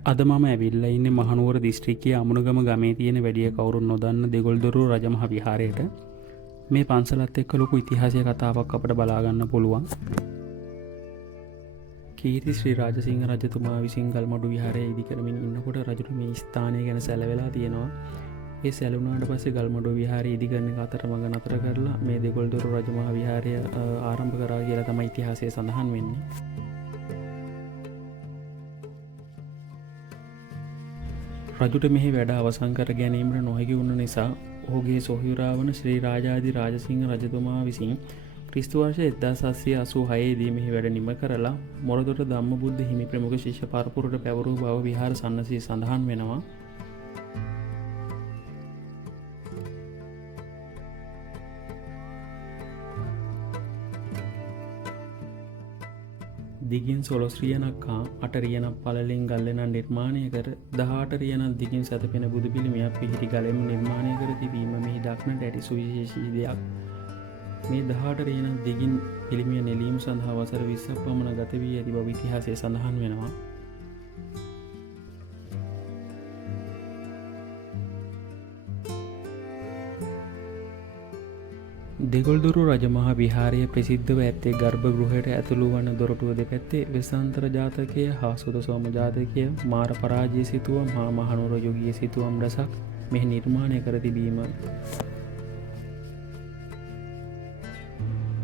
අද මම ඇවිල්ලා ඉන්නේ මහනුවර දිස්ත්‍රික්කයේ අමුණගම ගමේ තියෙන වැඩිය කවුරුන් නොදන්න දෙගොල්දොරුව රජමහා විහාරයට. මේ පන්සලත් එක්ක ලොකු ඉතිහාසය කතාවක් අපට බලා ගන්න පුළුවන්. කීර්ති ශ්‍රී රාජසිංහ රජතුමා විසින් ගල්මඩු විහාරය ඉදි කරමින් ඉන්නකොට රජුට මේ ස්ථානය ගැන සැලවෙලා තියෙනවා. ඒ සැලුණාට පස්සේ ගල්මඩු විහාරය ඉදි කරන එක අතරමඟ නතර කරලා මේ දෙගොල්දොරුව රජමහා විහාරය ආරම්භ කරා කියලා තමයි ඉතිහාසයේ සඳහන් වෙන්නේ. රජුට මෙහි වැඩ අවසන් කර ගැනීමට නොහැකි වුණ නිසා ඔහුගේ සොහොයුරා වන ශ්‍රී රාජාධි රාජසිංහ රජතුමා විසින් ක්‍රිස්තු වර්ෂ 1786 දී මෙහි වැඩ නිම කරලා මොරදොට ධම්මබුද්ධ හිමි ප්‍රමුඛ ශිෂ්‍ය පරපුරට පැවරූ බව විහාර සන්නසී සඳහන් වෙනවා. දිගින් 16 රියනක් හා 8 රියනක් පළලින් ගල්ලෙන නිර්මාණය කර 18 රියනක් දිගින් සැතපෙන බුදු පිළිමයක් පිහිටි ගලෙන් නිර්මාණය කර තිබීම මෙහි දක්නට ඇති සුවිශේෂී දෙයක්. මේ 18 රියනක් දිගින් පිළිමිය නෙලීම සඳහා වසර 20ක් පමණ ගත වී ඇති බව ඉතිහාසයේ සඳහන් වෙනවා. දෙගොල්දොරුව රජමහා විහාරය ප්‍රසිද්ධව ඇත්තේ ගර්භ ගෘහයට ඇතුළු වන දොරටුව දෙපැත්තේ වෙස්සන්තර ජාතකය හා සුදසෝම ජාතකය, මාර පරාජය සිතුවම් හා මහනුවර යුගීය සිතුවම් රැසක් මෙහි නිර්මාණය කර තිබීම.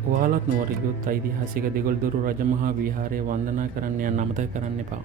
ඔයාලත් නුවර ගියොත් ඓතිහාසික දෙගොල්දොරුව රජමහා විහාරය වන්දනා කරන්න යන්න අමතක කරන්න එපා.